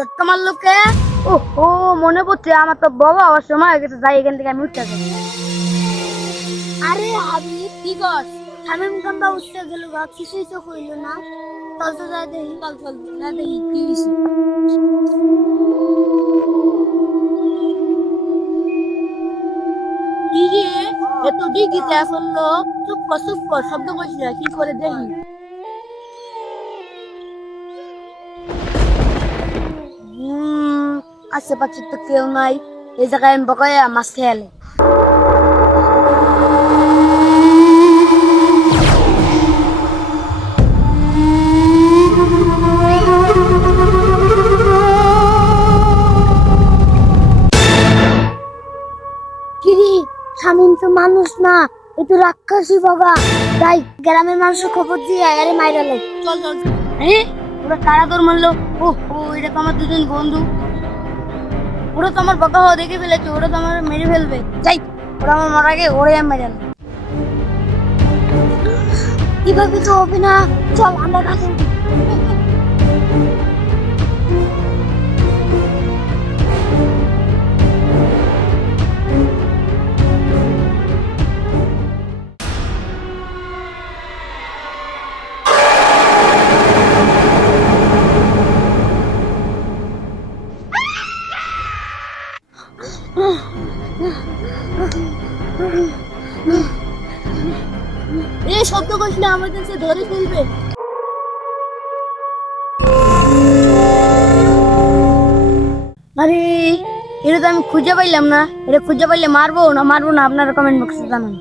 ঝটকা মারলো কে? ও মনে পড়ছে, আমার তো বাবা আমার সময় হয়ে গেছে, যাই এখান থেকে আমি উঠতে যাই। আরে হাবিব কি কর? শামিম কান্দা উঠতে গেল গা, কিছুই তো কইল না। চল তো যাই দেখি, চল না দেখি কি হইছে। কি রে, এত ডিগিতে আসলো? চুপ কর শব্দ করছিস না, কি করে দেখি। আশেপাশে তো কেউ নাই, এই জায়গায় আমি বকায় মাছ খেয়ালে। কিরি, শামিম তো মানুষ না, এ তো রাক্ষসী বাবা। তাই গ্রামের মানুষের খবর দিয়ে আরে মাইরালে। চল আরে ওরা কারা তোর মারলো? ও এটা তো আমার দুজন বন্ধু। ওরা তো আমার বাবা হওয়া দেখে ফেলেছে, ওরা তো আমার মেরে ফেলবে। যাই, ওরা আমার মারা আগে ওরে আমি মেরে আনবো। কিভাবে তো হবে না, চল আমরা কাছে। এই শব্দ করিস না, আমার কাছে ধরে ফেলবে। আরে এটা তো আমি খুঁজে পাইলাম না, এটা খুঁজে পাইলে মারবো না আপনারা কমেন্ট বক্সে জানান।